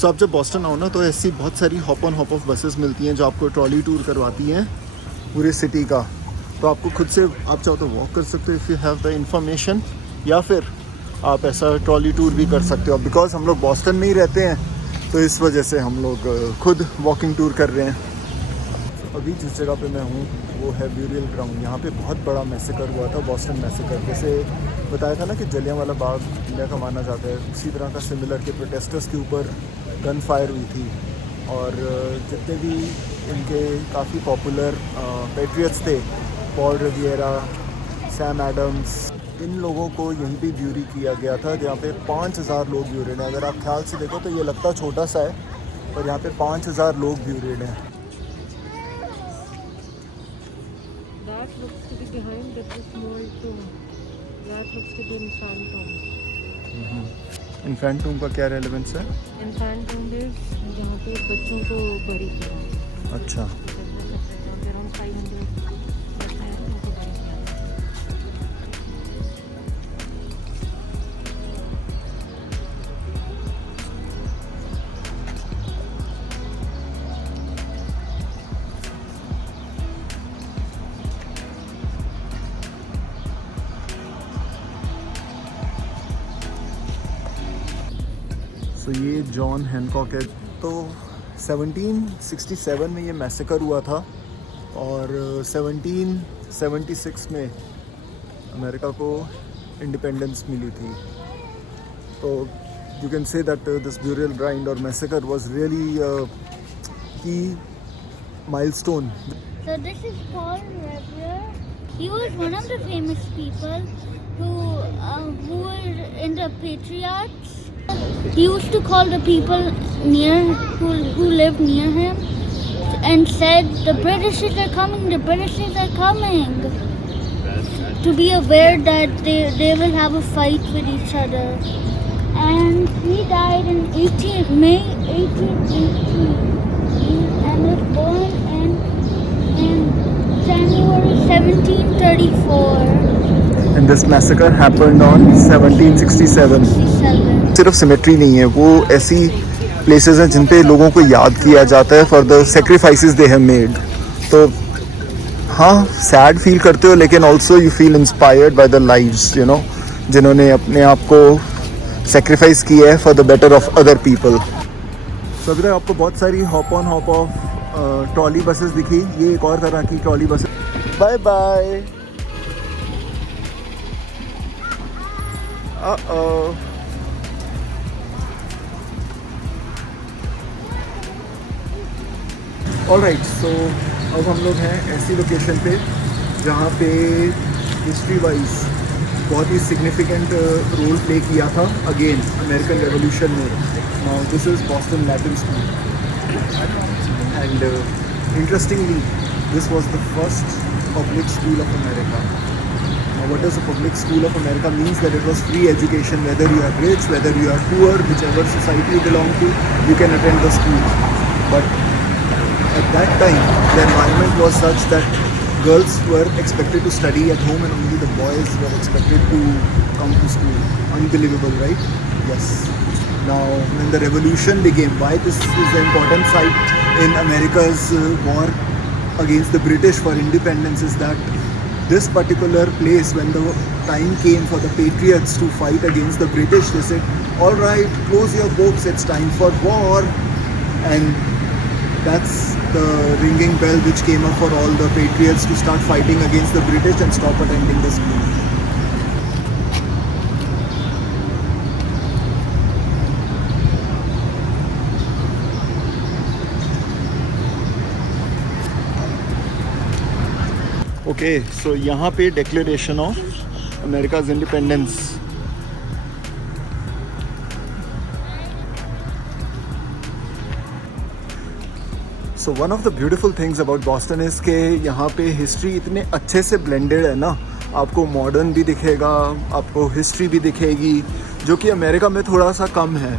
सो आप जब बॉस्टन आओ ना तो ऐसी बहुत सारी hop on hop off buses मिलती हैं जो आपको ट्रॉली टूर करवाती हैं पूरे सिटी का। तो आपको खुद से आप चाहो तो वॉक कर सकते हो if you have the information, या फिर आप ऐसा ट्रॉली टूर भी कर सकते हो। बिकॉज हम लोग बॉस्टन में ही रहते हैं तो इस वजह से हम लोग खुद वॉकिंग टूर कर रहे हैं। अभी जिस जगह पे मैं हूँ वो है ब्यूरियल ग्राउंड। यहाँ पे बहुत बड़ा मैसेकर हुआ था, बॉस्टन मैसेकर। जैसे बताया था ना कि जलियांवाला बाग इंडिया का माना जाता है, उसी तरह का सिमिलर के प्रोटेस्टर्स के ऊपर गन फायर हुई थी। और जितने भी इनके काफ़ी पॉपुलर पेट्रियट्स थे, पॉल रिविएरा, सैम एडम्स, इन लोगों को यहीं पे ब्यूरी किया गया था, जहाँ पे 5000 लोग ब्यूरेड हैं। अगर आप ख्याल से देखो तो ये लगता छोटा सा है, पर यहाँ पे 5000 लोग ब्यूरेड हैं। That looks to be behind that is small tomb. That looks to be infant tomb. Infant tomb का क्या रेलेवेंस है? Infant tomb is जहाँ पे बच्चों को बरी किया। अच्छा, Around 500 बच्चे हैं जिनको बरी किया। तो ये जॉन हैनकॉक है। तो 1767 में ये मैसेकर हुआ था और 1776 में अमेरिका को इंडिपेंडेंस मिली थी। तो you can say that this burial grind और मैसेकर वाज रियली की milestone. So this is Paul Revere. He was one of the famous people who were in the Patriots. He used to call the people who lived near him and said, "The Britishers are coming. The Britishers are coming." To be aware that they will have a fight with each other. And he died in May 1818 and was born in January 1734. And this massacre happened on 1767. 67. सिर्फ symmetry नहीं है, वो ऐसी places हैं जिन पे लोगों को याद किया जाता है for the sacrifices they have made. तो हाँ, सैड फील करते हो लेकिन also you feel inspired by the lives, you know, जिन्होंने अपने आप को सेक्रीफाइस किया है for the better of other people. तो अभी तक आपको बहुत सारी hop on hop off trolley buses दिखी। ये एक और तरह की ट्रॉली बस। Bye bye. ऑलराइट, सो अब हम लोग हैं ऐसी लोकेशन पे जहाँ पे हिस्ट्री वाइज बहुत ही सिग्निफिकेंट रोल प्ले किया था अगेन अमेरिकन रेवोल्यूशन में। Now this is Boston Latin school and interestingly this was the first public school of America. What does a public school of America means? That it was free education, whether you are rich, whether you are poor, whichever society you belong to, you can attend the school. But at that time, the environment was such that girls were expected to study at home and only the boys were expected to come to school. Unbelievable, right? Yes. Now, when the revolution began, why this is the important site in America's war against the British for independence is that this particular place, when the time came for the patriots to fight against the British, they said, all right, close your books, it's time for war. And that's the ringing bell which came up for all the patriots to start fighting against the British and stop attending the school. Okay, so यहाँ पे Declaration of America's Independence. So one of the beautiful things about Boston is के यहाँ पे history इतने अच्छे से blended है ना। आपको मॉडर्न भी दिखेगा, आपको हिस्ट्री भी दिखेगी, जो कि अमेरिका में थोड़ा सा कम है।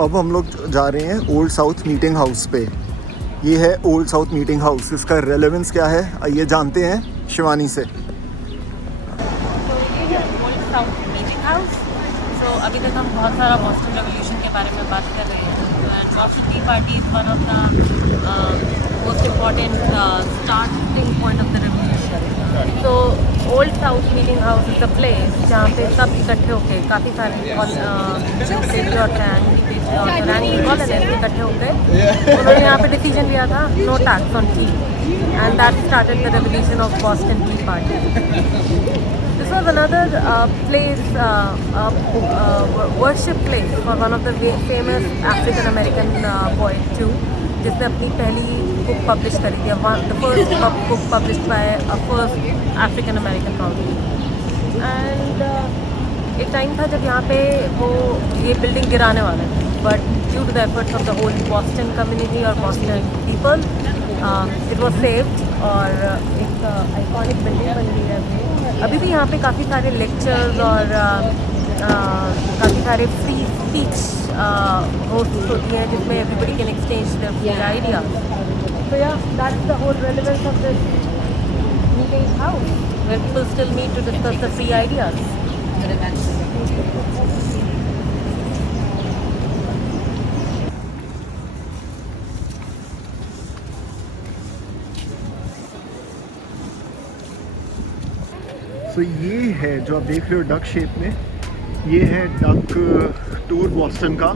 अब हम लोग जा रहे हैं ओल्ड साउथ मीटिंग हाउस पे। ये है ओल्ड साउथ मीटिंग हाउस। इसका रेलेवेंस क्या है आइए जानते हैं शिवानी से। तो ये है ओल्ड साउथ मीटिंग हाउस। तो अभी तक हम बहुत सारा बॉस्टन रेवोल्यूशन के बारे में बात कर रहे हैं। And Boston Tea Party is one of the most important starting point of the revolution. तो Old South Meeting House is the place जहाँ पे सब इकट्ठे होके काफ़ी सारे पेट्रियट और रैंकिंग कॉलोनिस्ट इकट्ठे होकर उन्होंने यहाँ पे डिसीजन लिया था no tax on tea, and that started the revolution of Boston Tea Party. This was another place, worship place for one of the famous African American poet too, जिसने अपनी पहली बुक पब्लिश करी थी, the first book published by a first African American novelist. And एक time था जब यहाँ पे वो ये बिल्डिंग गिराने वाले थे, but due to the efforts of the whole Boston community और Boston people it was saved और एक आइकॉनिक बिल्डिंग बन गई है। अभी भी यहाँ पे काफ़ी सारे लेक्चर्स और काफ़ी सारे फ्री स्पीच होस्ट होती हैं जिसमें everybody can exchange their idea. So yeah, that's the whole relevance of this meeting house, where people still meet to discuss the free ideas. So ये है जो आप देख रहे हो डक शेप में, ये है डक टूर बॉस्टन का,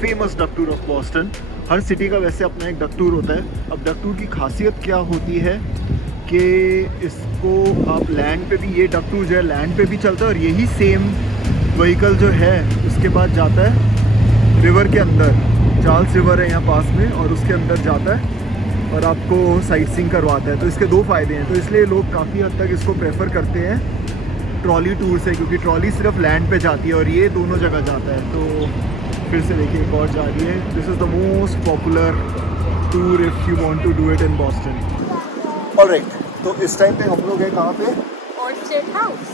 famous duck tour of Boston. Her city का वैसे अपना एक डक टूर होता है। अब डक टूर की खासियत क्या होती है कि इसको आप लैंड पे भी, ये डक टूर जो है लैंड पे भी चलता है और यही सेम व्हीकल जो है उसके बाद जाता है रिवर के अंदर। चार्ल्स रिवर है यहाँ पास में और उसके अंदर जाता है और आपको साइट सीइंग करवाता है। तो इसके दो फ़ायदे हैं, तो इसलिए लोग काफ़ी हद तक इसको प्रेफर करते हैं ट्रॉली टूर से, क्योंकि ट्रॉली सिर्फ लैंड पे जाती है और ये दोनों जगह जाता है। तो फिर से देखिए एक और जा रही है। This is the most popular tour if you want to do it in Boston. Alright, तो इस टाइम पे हम लोग हैं कहाँ पे? Old State House.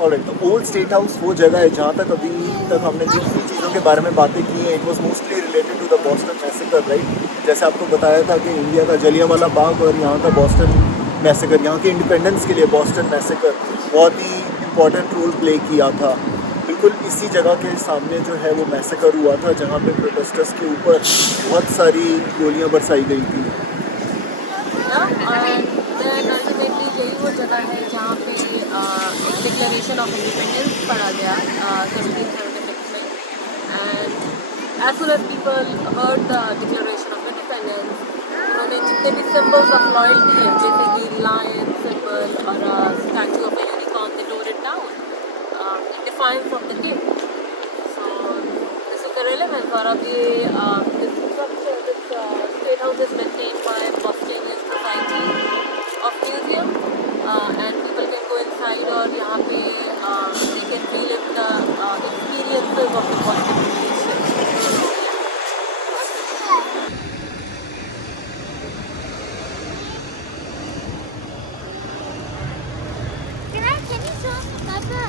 ऑलराइट, तो ओल्ड स्टेट हाउस वो जगह है जहाँ तक अभी तक हमने जिन चीज़ों के बारे में बातें की हैं, it was mostly related to the Boston Massacre, right. जैसे आपको बताया था कि इंडिया का जलियांवाला बाग और यहाँ का बॉस्टन मैसेकर, यहाँ के इंडिपेंडेंस के लिए बॉस्टन मैसेकर बहुत ही इम्पॉर्टेंट रोल प्ले किया था। बिल्कुल इसी जगह के सामने जो है वो मैसेकर हुआ था जहाँ पे प्रोटेस्टर्स के ऊपर बहुत सारी गोलियाँ बरसाई गई थी। अल्टीमेटली यही वो जगह है जहाँ पे एक डिक्लेरेशन ऑफ इंडिपेंडेंस पढ़ा गया 1776 में। And as soon as people heard the Declaration of Independence, उन्होंने जितने भी सिम्बल्स ऑफ लॉयल्टी है जैसे कि लायन सिंबल और statue of a unicorn, they tore it down in defiance of the king. So this is the relevance. और अब ये this State House is maintained by Bostonian society of museum and people can go inside और यहाँ पे they can relive the experiences of the Boston Revolution. Can you show Papa?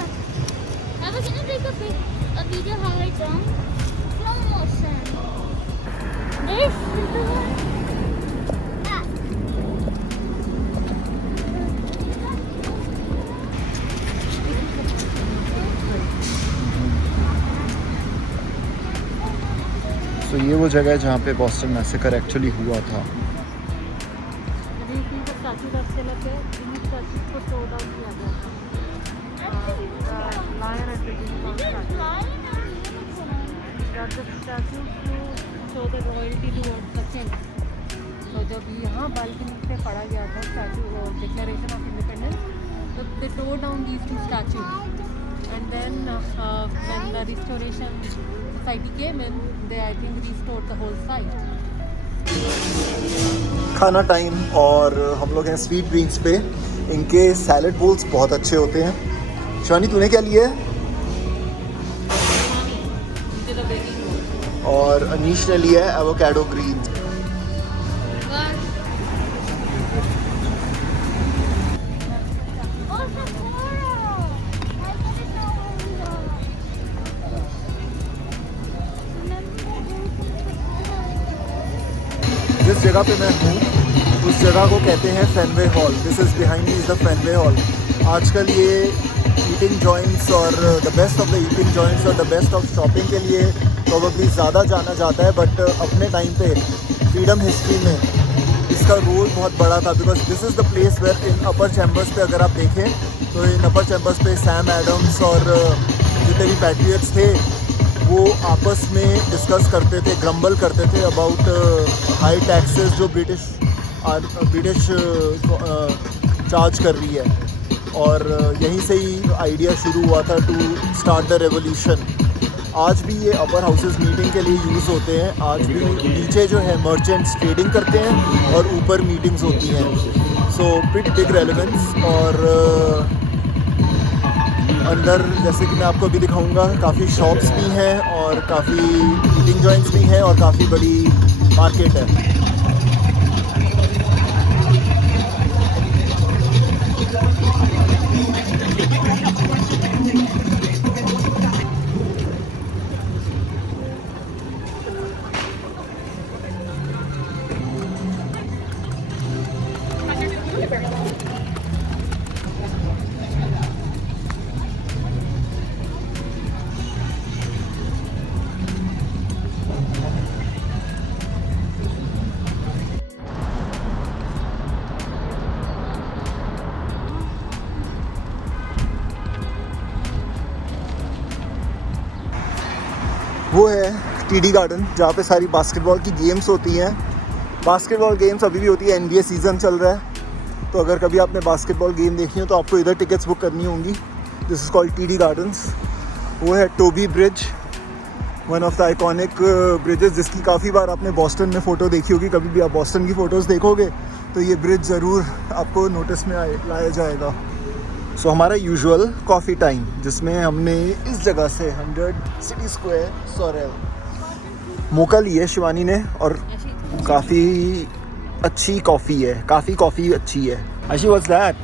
Papa, can you take a video how I jump? Slow motion. This is the one. तो ये वो जगह है जहाँ पे बॉस्टन मैसेकर एक्चुअली हुआ था। Statue का स्केलेट है, इन स्टैचू को थ्रो डाउन किया गया था। Lion at the statue to show the royalty towards the king. तो जब यहाँ बालकनी से पढ़ा गया था स्टैचू डिक्लेरेशन ऑफ इंडिपेंडेंस, तो they tore down these two statues and then when the restoration society came in, they I think restored the whole site. खाना time और हम लोग हैं स्वीट ड्रीम्स पे। इनके सैलड बोल्स बहुत अच्छे होते हैं। शिवानी तूने क्या लिया है? और अनीश ने लिया है एवोकाडो ग्रीन। This जिस जगह पे मैं हूँ उस जगह को कहते हैं Faneuil Hall. This is behind me is the Faneuil Hall. आजकल ये ईटिंग जॉइंट्स और the best of the eating joints और द बेस्ट ऑफ शॉपिंग के लिए प्रोबेबली ज़्यादा जाना जाता है, बट अपने टाइम पे फ्रीडम हिस्ट्री में इसका रोल बहुत बड़ा था, because this is the place where in upper chambers पे अगर आप देखें तो इन अपर चैम्बर्स पे सैम एडम्स और जितने भी पैट्रियट्स थे वो आपस में डिस्कस करते थे, ग्रम्बल करते थे अबाउट हाई टैक्सेस जो ब्रिटिश चार्ज कर रही है, और यहीं से ही आइडिया शुरू हुआ था टू स्टार्ट द रेवोल्यूशन। आज भी ये अपर हाउसेस मीटिंग के लिए यूज़ होते हैं। आज भी नीचे जो है मर्चेंट्स ट्रेडिंग करते हैं और ऊपर मीटिंग्स होती हैं। So pretty big relevance. और अंदर जैसे कि मैं आपको अभी दिखाऊंगा काफ़ी शॉप्स भी हैं और काफ़ी ईटिंग जॉइंट्स भी हैं और काफ़ी बड़ी मार्केट है। वो है टीडी गार्डन जहाँ पे सारी बास्केटबॉल की गेम्स होती हैं। बास्केटबॉल गेम्स अभी भी होती है, NBA सीज़न चल रहा है, तो अगर कभी आपने बास्केटबॉल गेम देखनी हो तो आपको इधर टिकट्स बुक करनी होंगी। This is called TD Gardens. वो है Tobin Bridge, one of the iconic bridges जिसकी काफ़ी बार आपने बॉस्टन में फ़ोटो देखी होगी। कभी भी आप बॉस्टन की फ़ोटोज़ देखोगे तो ये ब्रिज ज़रूर आपको नोटिस में लाया जाएगा। सो हमारा यूजुअल कॉफ़ी टाइम जिसमें हमने इस जगह से 100 सिटी स्क्वायर सॉरेल मोका ली है शिवानी ने, और काफ़ी अच्छी कॉफ़ी है, काफ़ी कॉफ़ी अच्छी है। आशी व्हाट्स दैट?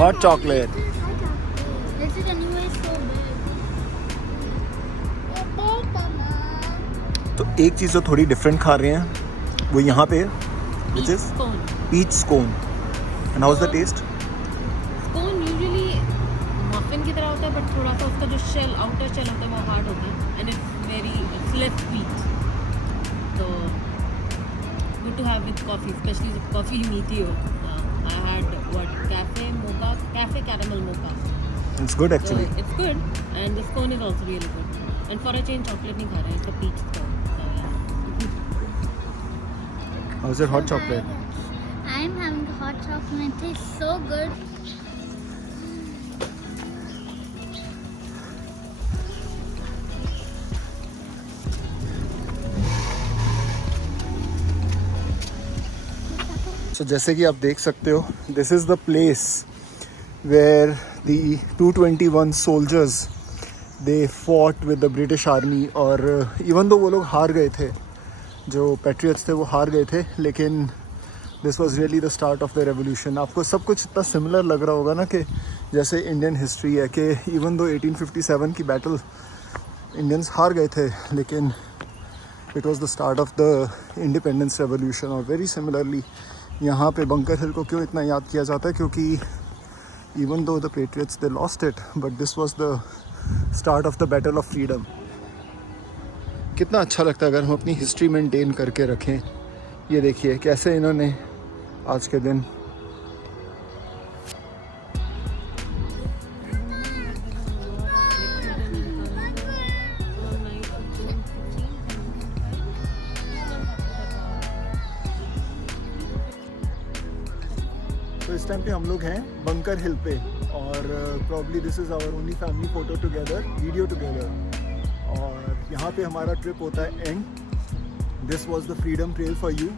Hot chocolate. तो एक चीज़ जो थोड़ी डिफरेंट खा रहे हैं वो यहाँ पे which is peach scone. And how is the taste? Scone usually muffin की तरह होता है, बट थोड़ा सा उसका जो शेल, आउटर शेल होता है वो हार्ड होता है, एंड इट्स लेस स्वीट, तो good to have with coffee, specially जब कॉफ़ी मीठी हो। I had cafe caramel mocha. It's good actually. So it's good, and the scone is also really good. And for a change, chocolate नहीं खा रहे हैं, it's a peach scone. So yeah. How's your hot chocolate? I'm having the hot chocolate. It tastes so good. So जैसे कि आप देख सकते हो, this is the place where the 221 soldiers they fought with the British Army। और even though वो लोग हार गए थे, जो patriots थे वो हार गए थे, लेकिन this was really the start of the revolution। आपको सब कुछ इतना सिमिलर लग रहा होगा ना कि जैसे इंडियन हिस्ट्री है कि even though 1857 की बैटल इंडियंस हार गए थे, लेकिन it was the start of the independence revolution। और very similarly यहाँ पे बंकर हिल को क्यों इतना याद किया जाता है, क्योंकि even though the patriots they lost it, but this was the start of the battle of freedom। कितना अच्छा लगता है अगर हम अपनी हिस्ट्री मेंटेन करके रखें। ये देखिए कैसे इन्होंने आज के दिन तो इस टाइम पे हम लोग हैं बंकर हिल पे, और probably this is our only family photo together, video together. और यहाँ पे हमारा ट्रिप होता है end. This was the Freedom Trail for you.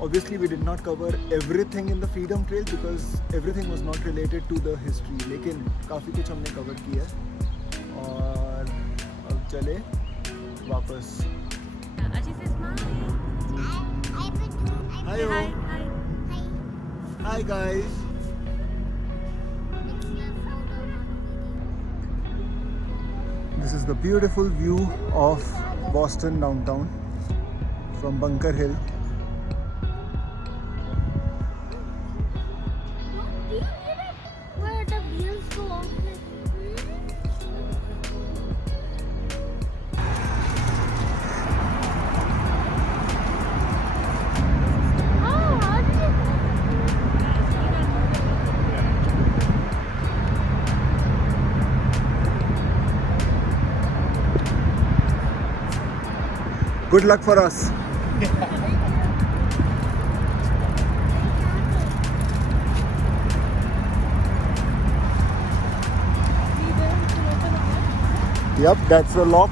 Obviously we did not cover everything in the Freedom Trail because everything was not related to the history, लेकिन काफ़ी कुछ हमने कवर किया है। और अब चले वापस। Hi guys. This is the beautiful view of Boston downtown from Bunker Hill. Do you hear it? Where the wheels go off like, Oh, how did it? Good luck for us. Yep, that's the lock.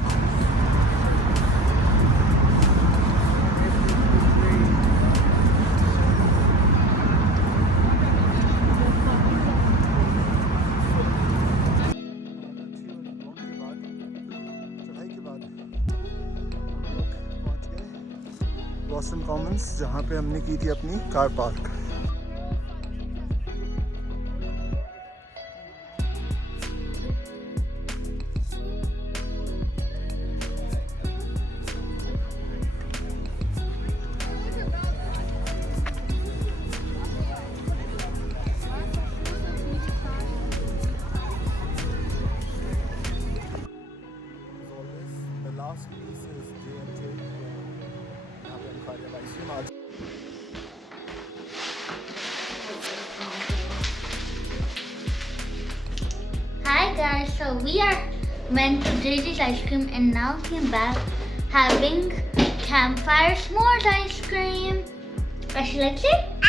Boston Commons जहाँ पे हमने की थी अपनी car park. The last piece is J&J. यहाँ पे हम खा रहे हैं आइसक्रीम आज. Hi guys, so we are went to JJ's ice cream and now came back having Campfire S'mores ice cream. Actually, let's see.